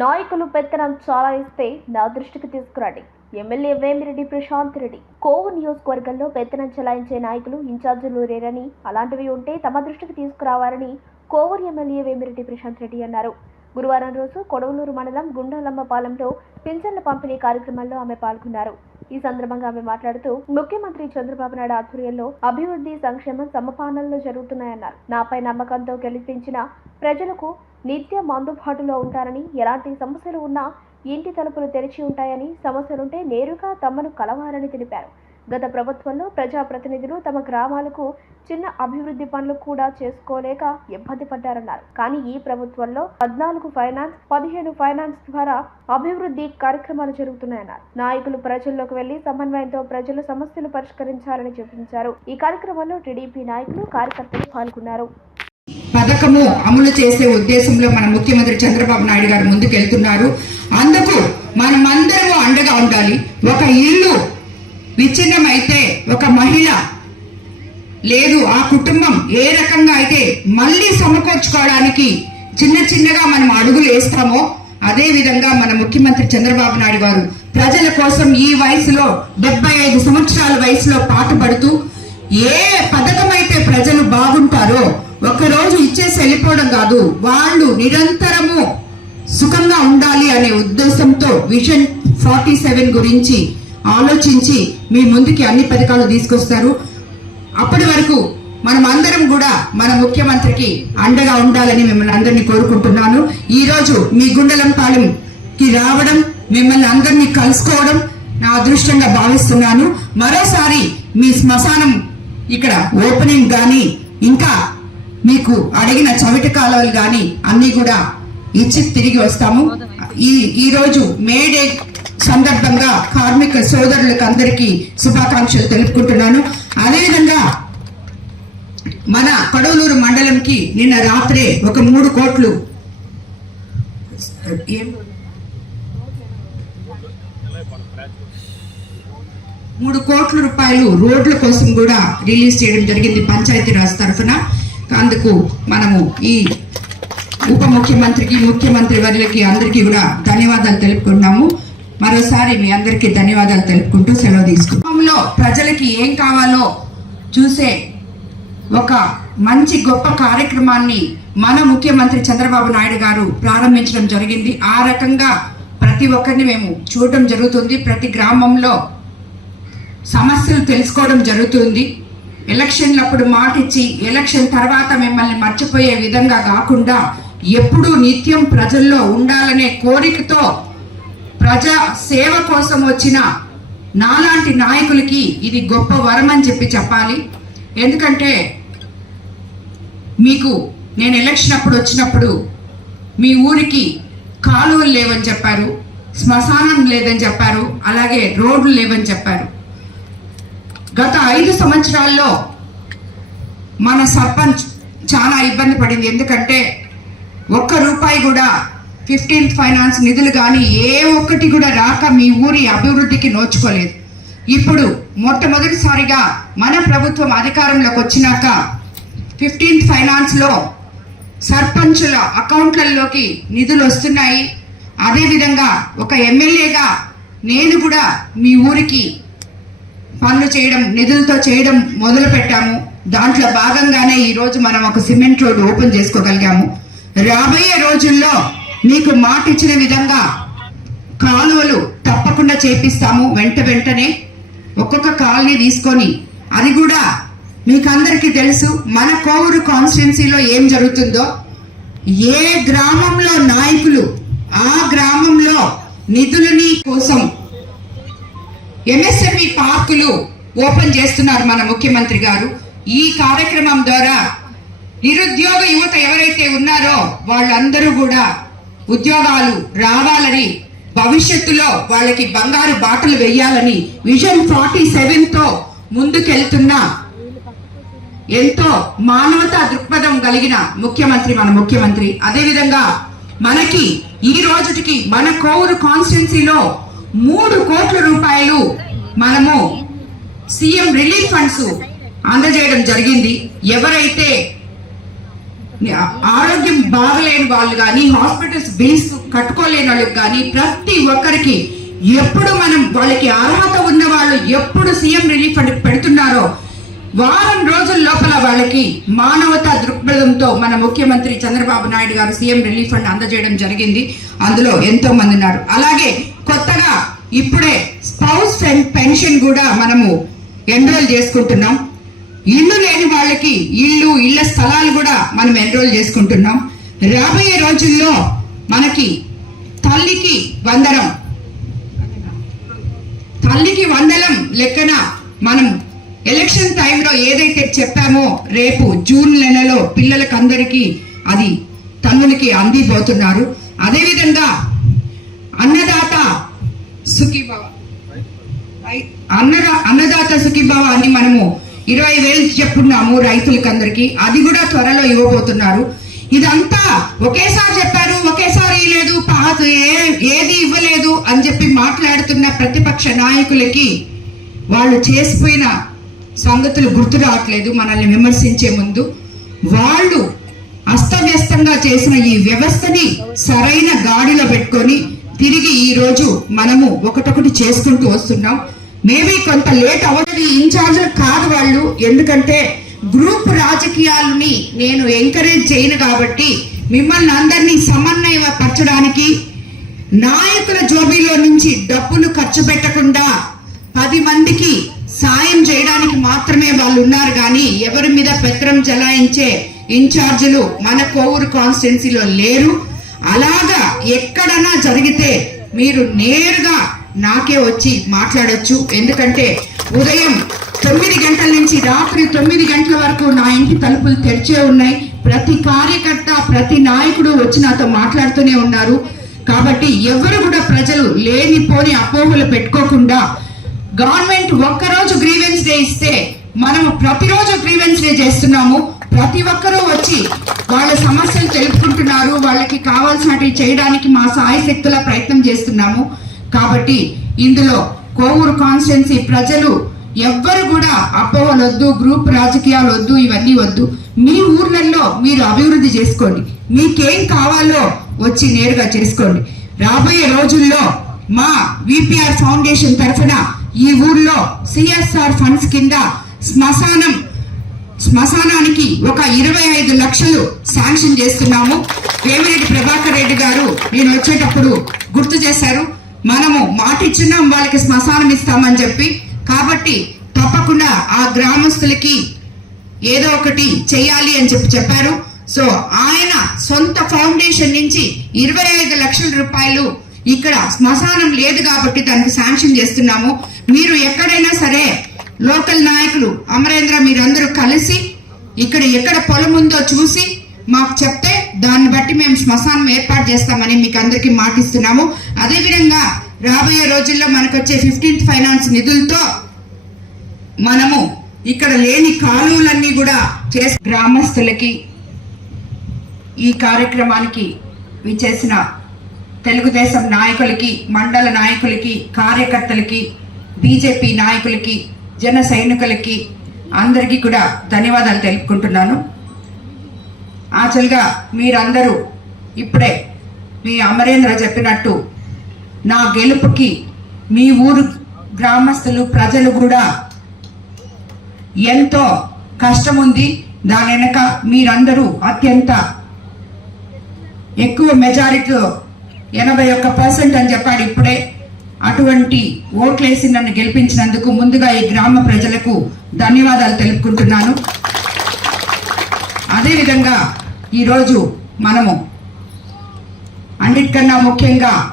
నాయకులు పెత్తనం చాలా ఇస్తే నా దృష్టికి తీసుకురండి. ఎమ్మెల్యే వేమిరెడ్డి ప్రశాంత్ రెడ్డి. కోవు నియోజకవర్గంలో పెత్తనం చెలాయించే నాయకులు ఇన్ఛార్జీలు లేరని అలాంటివి ఉంటే తమ దృష్టికి తీసుకురావాలని కోవూరు ఎమ్మెల్యే వేమిరెడ్డి ప్రశాంత్ రెడ్డి అన్నారు. గురువారం రోజు కొడవలూరు మండలం గుండాలమ్మపాలెంలో పింఛన్ల పంపిణీ కార్యక్రమంలో ఆమె పాల్గొన్నారు. ఈ సందర్భంగా ఆమె మాట్లాడుతూ ముఖ్యమంత్రి చంద్రబాబు నాయుడు ఆధ్వర్యంలో అభివృద్ధి సంక్షేమం సమపాలనలో జరుగుతున్నాయన్నారు. నాపై నమ్మకంతో గెలిపించిన ప్రజలకు నిత్యం అందుబాటులో ఉంటారని ఎలాంటి సమస్యలు ఉన్నా ఇంటి తలుపులు తెరిచి ఉంటాయని సమస్యలుంటే నేరుగా తమను కలవాలని తెలిపారు. గత ప్రభుత్వంలో ప్రజాప్రతినిధులు తమ గ్రామాలకు చిన్న అభివృద్ధి పనులు కూడా చేసుకోలేక ఇబ్బంది పడ్డారన్నారు. కానీ ఈ ప్రభుత్వంలో పద్నాలుగు ఫైనాన్స్ పదిహేను ఫైనాన్స్ ద్వారా అభివృద్ధి కార్యక్రమాలు జరుగుతున్నాయన్నారు. నాయకులు ప్రజల్లోకి వెళ్ళి సమన్వయంతో ప్రజల సమస్యలు పరిష్కరించాలని చూపించారు. ఈ కార్యక్రమంలో టీడీపీ నాయకులు కార్యకర్తలు పాల్గొన్నారు. పథకము అమలు చేసే ఉద్దేశంలో మన ముఖ్యమంత్రి చంద్రబాబు నాయుడు గారు ముందుకెళ్తున్నారు. అందుకు మనమందరము అండగా ఉండాలి. ఒక ఇల్లు విచ్ఛిన్నమైతే ఒక మహిళ లేదు ఆ కుటుంబం ఏ రకంగా అయితే మళ్ళీ సమకూర్చుకోవడానికి చిన్న చిన్నగా మనం అడుగులు వేస్తామో అదే విధంగా మన ముఖ్యమంత్రి చంద్రబాబు నాయుడు గారు ప్రజల కోసం ఈ వయసులో డెబ్బై ఐదు సంవత్సరాల వయసులో పాటుపడుతూ ఏ పథకం అయితే ప్రజలు బాగుంటారో ఒక్కరోజు ఇచ్చేసి వెళ్ళిపోవడం కాదు వాళ్ళు నిరంతరము సుఖంగా ఉండాలి అనే ఉద్దేశంతో విజన్ ఫార్టీ సెవెన్ గురించి ఆలోచించి మీ ముందుకి అన్ని పథకాలు తీసుకొస్తారు. అప్పటి వరకు మనం అందరం కూడా మన ముఖ్యమంత్రికి అండగా ఉండాలని మిమ్మల్ని అందరినీ కోరుకుంటున్నాను. ఈరోజు మీ గుండెలంపాలెంకి రావడం మిమ్మల్ని అందరినీ కలుసుకోవడం నా అదృష్టంగా భావిస్తున్నాను. మరోసారి మీ శ్మశానం ఇక్కడ ఓపెనింగ్ కానీ ఇంకా మీకు అడిగిన చవిటి కాలువలు కానీ అన్ని కూడా ఇచ్చి తిరిగి వస్తాము. ఈ ఈరోజు మే మేడే సందర్భంగా కార్మిక సోదరులకు అందరికీ శుభాకాంక్షలు తెలుపుకుంటున్నాను. అదేవిధంగా మన కడవలూరు మండలంకి నిన్న రాత్రే ఒక మూడు కోట్లు మూడు కోట్ల రూపాయలు రోడ్ల కోసం కూడా రిలీజ్ చేయడం జరిగింది పంచాయతీరాజ్ తరఫున. అందుకు మనము ఈ ఉప ముఖ్యమంత్రికి ముఖ్యమంత్రి వర్యులకి అందరికీ కూడా ధన్యవాదాలు తెలుపుకుంటున్నాము. మరోసారి మీ అందరికీ ధన్యవాదాలు తెలుపుకుంటూ సెలవు తీసుకుంటాంలో ప్రజలకి ఏం కావాలో చూసే ఒక మంచి గొప్ప కార్యక్రమాన్ని మన ముఖ్యమంత్రి చంద్రబాబు నాయుడు గారు ప్రారంభించడం జరిగింది. ఆ రకంగా ప్రతి ఒక్కరిని మేము చూడటం జరుగుతుంది. ప్రతి గ్రామంలో సమస్యలు తెలుసుకోవడం జరుగుతుంది. ఎలక్షన్లప్పుడు మాట ఇచ్చి ఎలక్షన్ తర్వాత మిమ్మల్ని మర్చిపోయే విధంగా కాకుండా ఎప్పుడూ నిత్యం ప్రజల్లో ఉండాలనే కోరికతో ప్రజా సేవ కోసం వచ్చిన నాలాంటి నాయకులకి ఇది గొప్ప వరం అని చెప్పి చెప్పాలి. ఎందుకంటే మీకు నేను ఎలక్షన్ అప్పుడు వచ్చినప్పుడు మీ ఊరికి కాలువలు లేవని చెప్పారు శ్మశానం లేదని చెప్పారు అలాగే రోడ్లు లేవని చెప్పారు. గత ఐదు సంవత్సరాల్లో మన సర్పంచ్ చాలా ఇబ్బంది పడింది. ఎందుకంటే ఒక్క రూపాయి కూడా ఫిఫ్టీన్త్ ఫైనాన్స్ నిధులు కానీ ఏ ఒక్కటి కూడా రాక మీ ఊరి అభివృద్ధికి నోచుకోలేదు. ఇప్పుడు మొట్టమొదటిసారిగా మన ప్రభుత్వం అధికారంలోకి వచ్చినాక ఫిఫ్టీన్త్ ఫైనాన్స్లో సర్పంచుల అకౌంట్లలోకి నిధులు వస్తున్నాయి. అదేవిధంగా ఒక ఎమ్మెల్యేగా నేను కూడా మీ ఊరికి పనులు చేయడం నిధులతో చేయడం మొదలు పెట్టాము దాంట్లో భాగంగానే ఈరోజు మనం ఒక సిమెంట్ రోడ్ ఓపెన్ చేసుకోగలిగాము. రాబోయే రోజుల్లో మీకు మాట ఇచ్చిన విధంగా కాలువలు తప్పకుండా చేపిస్తాము. వెంట వెంటనే ఒక్కొక్క కాలనీ తీసుకొని అది కూడా మీకు అందరికీ తెలుసు మన కోవూరు కాన్స్టిట్యున్సీలో ఏం జరుగుతుందో ఏ గ్రామంలో నాయకులు ఆ గ్రామంలో నిధులని కోసం ఎంఎస్ఎంఈ పార్కులు ఓపెన్ చేస్తున్నారు మన ముఖ్యమంత్రి గారు. ఈ కార్యక్రమం ద్వారా నిరుద్యోగ యువత ఎవరైతే ఉన్నారో వాళ్ళందరూ కూడా ఉద్యోగాలు రావాలని భవిష్యత్తులో వాళ్ళకి బంగారు బాటలు వేయాలని విజన్ ఫార్టీ సెవెన్తో ముందుకెళ్తున్న ఎంతో మానవతా దృక్పథం కలిగిన ముఖ్యమంత్రి మన ముఖ్యమంత్రి. అదేవిధంగా మనకి ఈ రోజుటికి మన కోవూరు కాన్స్టిట్యున్సీలో మూడు కోట్ల రూపాయలు మనము సీఎం రిలీఫ్ ఫండ్స్ అందజేయడం జరిగింది. ఎవరైతే ఆరోగ్యం బాగలేని వాళ్ళు కానీ హాస్పిటల్స్ బిల్స్ కట్టుకోలేని వాళ్ళకి కానీ ప్రతి ఒక్కరికి ఎప్పుడు మనం వాళ్ళకి అర్హత ఉన్న వాళ్ళు ఎప్పుడు సీఎం రిలీఫ్ ఫండ్ పెడుతున్నారో వారం రోజుల లోపల వాళ్ళకి మానవతా దృక్పథంతో మన ముఖ్యమంత్రి చంద్రబాబు నాయుడు గారు సీఎం రిలీఫ్ ఫండ్ అందజేయడం జరిగింది. అందులో ఎంతో మంది ఉన్నారు. అలాగే కొత్తగా ఇప్పుడే స్పౌస్ పెన్షన్ కూడా మనము ఎన్రోల్ చేసుకుంటున్నాం. ఇల్లు లేని వాళ్ళకి ఇల్లు ఇళ్ళ స్థలాలు కూడా మనం ఎన్రోల్ చేసుకుంటున్నాం. రాబోయే రోజుల్లో మనకి తల్లికి వందనం. తల్లికి వందలం లెక్కన మనం ఎలక్షన్ టైంలో ఏదైతే చెప్పామో రేపు జూన్ నెలలో పిల్లలకి అందరికీ అది తల్లులకి అందిపోతున్నారు. అదేవిధంగా అన్నదాత సుఖీభవ. రై- అన్నదా అన్నదాత సుఖీభవ అని మనము ఇరవై వేలు చెప్పున్నాము రైతులకి అందరికి అది కూడా త్వరలో ఇవ్వబోతున్నారు. ఇదంతా ఒకేసారి చెప్పారు ఒకేసారి ఇవ్వలేదు పాత ఏది ఇవ్వలేదు అని చెప్పి మాట్లాడుతున్న ప్రతిపక్ష నాయకులకి వాళ్ళు చేసిపోయిన సంగతులు గుర్తు రావట్లేదు మనల్ని విమర్శించే ముందు. వాళ్ళు అస్తవ్యస్తంగా చేసిన ఈ వ్యవస్థని సరైన గాడిలో పెట్టుకొని తిరిగి ఈ రోజు మనము ఒకటొకటి చేసుకుంటూ వస్తున్నాం. మేబీ కొంత లేట్ అవ్వదు ఇన్ఛార్జ్ కాదు వాళ్ళు. ఎందుకంటే గ్రూప్ రాజకీయాలని నేను ఎంకరేజ్ చేయను కాబట్టి మిమ్మల్ని అందరినీ సమన్వయపరచడానికి నాయకుల జోబీలో నుంచి డబ్బులు ఖర్చు పెట్టకుండా పది మందికి సాయం చేయడానికి మాత్రమే వాళ్ళు ఉన్నారు కానీ ఎవరి మీద పెత్రం జలాయించే ఇన్ఛార్జీలు మన కోవూరు కాన్స్టిట్యున్సీలో లేరు. అలాగా ఎక్కడన్నా జరిగితే మీరు నేరుగా నాకే వచ్చి మాట్లాడొచ్చు. ఎందుకంటే ఉదయం తొమ్మిది గంటల నుంచి రాత్రి తొమ్మిది గంటల వరకు నా ఇంటి తలుపులు తెరిచే ఉన్నాయి. ప్రతి కార్యకర్త ప్రతి నాయకుడు వచ్చి నాతో మాట్లాడుతూనే ఉన్నారు. కాబట్టి ఎవరు కూడా ప్రజలు లేనిపోని అపోహలు పెట్టుకోకుండా గవర్నమెంట్ ఒక్కరోజు గ్రీవెన్స్ డే ఇస్తే మనము ప్రతిరోజు గ్రీవెన్స్ డే చేస్తున్నాము. ప్రతి ఒక్కరూ వచ్చి వాళ్ళ సమస్యలు తెలుపుకుంటున్నారు. వాళ్ళకి కావాల్సినవి చేయడానికి మా సాయశక్తుల ప్రయత్నం చేస్తున్నాము. కాబట్టి ఇందులో కోవూరు కాన్స్టిట్యున్సీ ప్రజలు ఎవ్వరు కూడా అపోహలు గ్రూప్ రాజకీయాలు వద్దు ఇవన్నీ వద్దు. మీ ఊర్లలో మీరు అభివృద్ధి చేసుకోండి. మీకేం కావాలో వచ్చి నేరుగా చేసుకోండి. రాబోయే రోజుల్లో మా విపిఆర్ ఫౌండేషన్ తరఫున ఈ ఊర్లో సిఎస్ఆర్ ఫండ్స్ కింద శ్మశానం శ్మశానానికి ఒక ఇరవై ఐదు లక్షలు శాంక్షన్ చేస్తున్నాము. వేమిరెడ్డి ప్రభాకర్ రెడ్డి గారు నేను వచ్చేటప్పుడు గుర్తు చేశారు. మనము మాట ఇచ్చినాం వాళ్ళకి శ్మశానం ఇస్తామని చెప్పి. కాబట్టి తప్పకుండా ఆ గ్రామస్తులకి ఏదో ఒకటి చెయ్యాలి అని చెప్పి చెప్పారు. సో ఆయన సొంత ఫౌండేషన్ నుంచి ఇరవై ఐదు లక్షల రూపాయలు ఇక్కడ శ్మశానం లేదు కాబట్టి దానికి శాంక్షన్ చేస్తున్నాము. మీరు ఎక్కడైనా సరే లోకల్ నాయకులు అమరేంద్ర మీరందరూ కలిసి ఇక్కడ ఎక్కడ పొలం ఉందో చూసి మాకు చెప్తే దాన్ని బట్టి మేము శ్మశానం ఏర్పాటు చేస్తామని మీకు అందరికీ మాటిస్తున్నాము. అదేవిధంగా రాబోయే రోజుల్లో మనకు వచ్చే ఫిఫ్టీన్త్ ఫైనాన్స్ నిధులతో మనము ఇక్కడ లేని కాలువలన్నీ కూడా చేసి గ్రామస్తులకి ఈ కార్యక్రమానికి విచేసిన తెలుగుదేశం నాయకులకి మండల నాయకులకి కార్యకర్తలకి బీజేపీ నాయకులకి జన సైనికులకి అందరికీ కూడా ధన్యవాదాలు తెలుపుకుంటున్నాను. యాక్చువల్గా మీరందరూ ఇప్పుడే మీ అమరేంద్ర చెప్పినట్టు నా గెలుపుకి మీ ఊరు గ్రామస్తులు ప్రజలు కూడా ఎంతో కష్టం ఉంది దాని వెనక మీరందరూ అత్యంత ఎక్కువ మెజారిటీలో ఎనభై ఒక్క పర్సెంట్ అని చెప్పాడు ఇప్పుడే. అటువంటి ఓట్లేసి నన్ను గెలిపించినందుకు ముందుగా ఈ గ్రామ ప్రజలకు ధన్యవాదాలు తెలుపుకుంటున్నాను. అదేవిధంగా ఈరోజు మనము అన్నిటికన్నా ముఖ్యంగా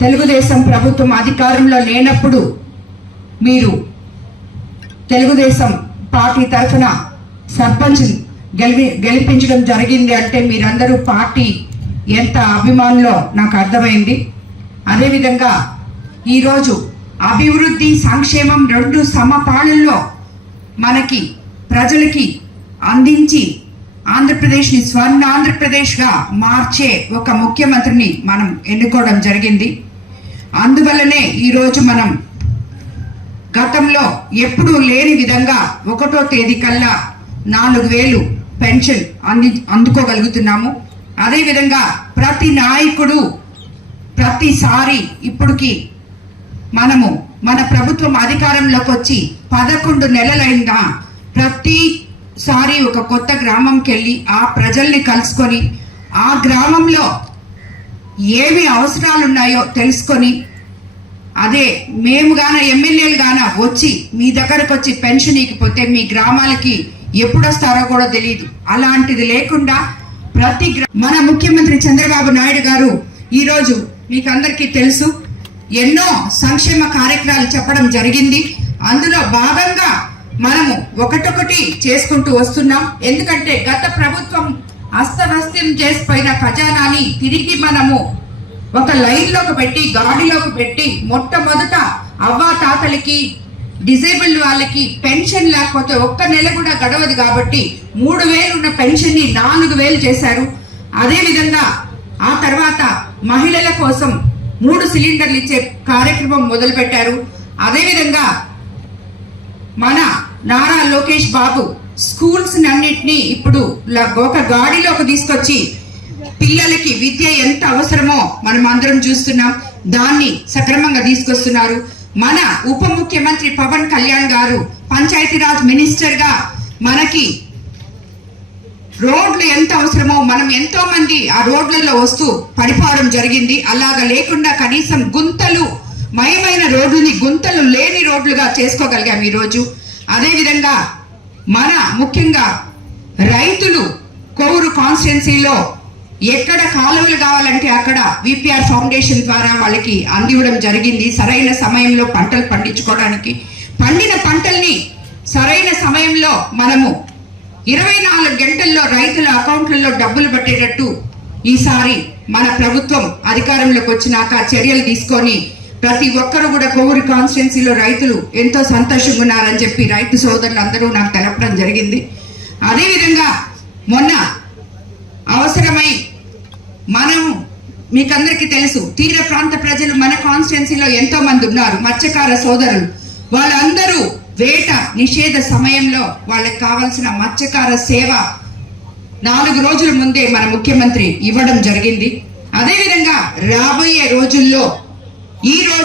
తెలుగుదేశం ప్రభుత్వం అధికారంలో లేనప్పుడు మీరు తెలుగుదేశం పార్టీ తరఫున సర్పంచ్ గెలిపి గెలిపించడం జరిగింది అంటే మీరందరూ పార్టీ ఎంత అభిమానులో నాకు అర్థమైంది. అదేవిధంగా ఈరోజు అభివృద్ధి సంక్షేమం రెండు సమపాళల్లో మనకి ప్రజలకి అందించి ఆంధ్రప్రదేశ్ని స్వర్ణ ఆంధ్రప్రదేశ్గా మార్చే ఒక ముఖ్యమంత్రిని మనం ఎన్నుకోవడం జరిగింది. అందువల్లనే ఈరోజు మనం గతంలో ఎప్పుడూ లేని విధంగా ఒకటో తేదీ కల్లా నాలుగు వేలు పెన్షన్ అంది అందుకోగలుగుతున్నాము. అదేవిధంగా ప్రతి నాయకుడు ప్రతిసారి ఇప్పటికి మనము మన ప్రభుత్వం అధికారంలోకి వచ్చి పదకొండు నెలలైందా ప్రతిసారి ఒక కొత్త గ్రామంకి వెళ్ళి ఆ ప్రజల్ని కలుసుకొని ఆ గ్రామంలో ఏమి అవసరాలు ఉన్నాయో తెలుసుకొని అదే మేము గాన ఎమ్మెల్యేలు గాన వచ్చి మీ దగ్గరకు వచ్చి పెన్షన్ ఇకపోతే మీ గ్రామాలకి ఎప్పుడు వస్తారో కూడా తెలియదు అలాంటిది లేకుండా ప్రతి గ్రా- మన ముఖ్యమంత్రి చంద్రబాబు నాయుడు గారు ఈరోజు మీకు అందరికీ తెలుసు ఎన్నో సంక్షేమ కార్యక్రమాలు చెప్పడం జరిగింది. అందులో భాగంగా మనము ఒకటొకటి చేసుకుంటూ వస్తున్నాం. ఎందుకంటే గత ప్రభుత్వం అస్తవ్యస్తం చేసిపోయిన ఖజానాని తిరిగి మనము ఒక లైన్లోకి పెట్టి గాడిలోకి పెట్టి మొట్టమొదట అవ్వా తాతలకి డిజేబుల్ వాళ్ళకి పెన్షన్ లేకపోతే ఒక్క నెల కూడా గడవదు కాబట్టి మూడు వేలు ఉన్న పెన్షన్ని నాలుగు వేలు చేశారు. అదేవిధంగా ఆ తర్వాత మహిళల కోసం మూడు సిలిండర్లు ఇచ్చే కార్యక్రమం మొదలుపెట్టారు. అదేవిధంగా మన నారా లోకేష్ బాబు స్కూల్స్ అన్నింటినీ ఇప్పుడు ఒక గాడిలోకి తీసుకొచ్చి పిల్లలకి విద్య ఎంత అవసరమో మనం అందరం చూస్తున్నాం. దాన్ని సక్రమంగా తీసుకొస్తున్నారు. మన ఉప ముఖ్యమంత్రి పవన్ కళ్యాణ్ గారు పంచాయతీరాజ్ మినిస్టర్గా మనకి రోడ్లు ఎంత అవసరమో మనం ఎంతో మంది ఆ రోడ్లలో వస్తూ పడిపోవడం జరిగింది. అలాగ లేకుండా కనీసం గుంతలు మయమైన రోడ్లని గుంతలు లేని రోడ్లుగా చేసుకోగలిగాం ఈరోజు. అదేవిధంగా మన ముఖ్యంగా రైతులు కోవూరు కాన్స్టిట్యున్సీలో ఎక్కడ కాలువలు కావాలంటే అక్కడ విపిఆర్ ఫౌండేషన్ ద్వారా వాళ్ళకి అందివ్వడం జరిగింది. సరైన సమయంలో పంటలు పండించుకోవడానికి. పండిన పంటల్ని సరైన సమయంలో మనము ఇరవై నాలుగు గంటల్లో రైతుల అకౌంట్లలో డబ్బులు పట్టేటట్టు ఈసారి మన ప్రభుత్వం అధికారంలోకి వచ్చినాక చర్యలు తీసుకొని ప్రతి ఒక్కరు కూడా కొవ్వూరు కాన్స్టిట్యున్సీలో రైతులు ఎంతో సంతోషంగా ఉన్నారని చెప్పి రైతు సోదరులు అందరూ నాకు తెలపడం జరిగింది. అదేవిధంగా మొన్న అవసరమై మనం మీకందరికీ తెలుసు తీర ప్రాంత ప్రజలు మన కాన్స్టిట్యున్సీలో ఎంతో మంది ఉన్నారు మత్స్యకార సోదరులు. వాళ్ళందరూ వేట నిషేధ సమయంలో వాళ్ళకి కావాల్సిన మత్స్యకార సేవ నాలుగు రోజుల ముందే మన ముఖ్యమంత్రి ఇవ్వడం జరిగింది. అదేవిధంగా రాబోయే రోజుల్లో ఈ రోజు